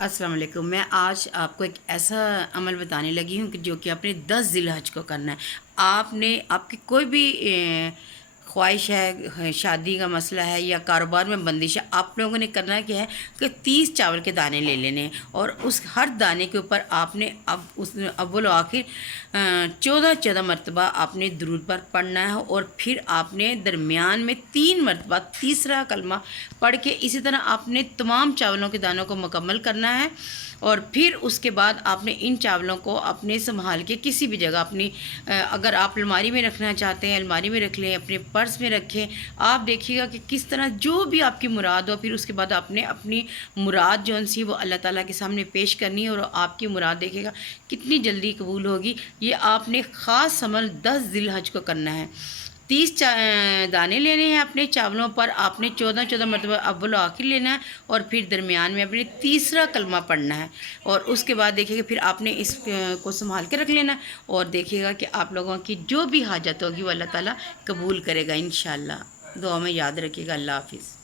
السلام علیکم۔ میں آج آپ کو ایک ایسا عمل بتانے لگی ہوں کہ جو کہ اپنے 10 ذی الحج کو کرنا ہے۔ آپ کی کوئی بھی خواہش ہے، شادی کا مسئلہ ہے یا کاروبار میں بندش ہے، آپ لوگوں نے کرنا کیا ہے کہ 30 چاول کے دانے لے لینے ہیں، اور اس ہر دانے کے اوپر آپ نے اول و آخر 14 مرتبہ آپ نے درود پر پڑھنا ہے، اور پھر آپ نے درمیان میں 3 مرتبہ تیسرا کلمہ پڑھ کے اسی طرح آپ نے تمام چاولوں کے دانوں کو مکمل کرنا ہے۔ اور پھر اس کے بعد آپ نے ان چاولوں کو اپنے سنبھال کے کسی بھی جگہ اپنی اگر آپ الماری میں رکھنا چاہتے ہیں الماری میں رکھ لیں، اپنے پرس میں رکھیں۔ آپ دیکھیے گا کہ کس طرح جو بھی آپ کی مراد ہو، پھر اس کے بعد آپ نے اپنی مراد جو سی وہ اللہ تعالیٰ کے سامنے پیش کرنی ہے، اور آپ کی مراد دیکھے گا کتنی جلدی قبول ہوگی۔ یہ آپ نے خاص عمل 10 ذی الحج کو کرنا ہے۔ 30 دانے لینے ہیں اپنے چاولوں پر، آپ نے 14 مرتبہ اول و آخر لینا ہے، اور پھر درمیان میں اپنے تیسرا کلمہ پڑھنا ہے، اور اس کے بعد دیکھیے گا پھر آپ نے اس کو سنبھال کے رکھ لینا ہے، اور دیکھیے گا کہ آپ لوگوں کی جو بھی حاجت ہوگی وہ اللہ تعالیٰ قبول کرے گا انشاءاللہ۔ دعا میں یاد رکھیے گا۔ اللہ حافظ۔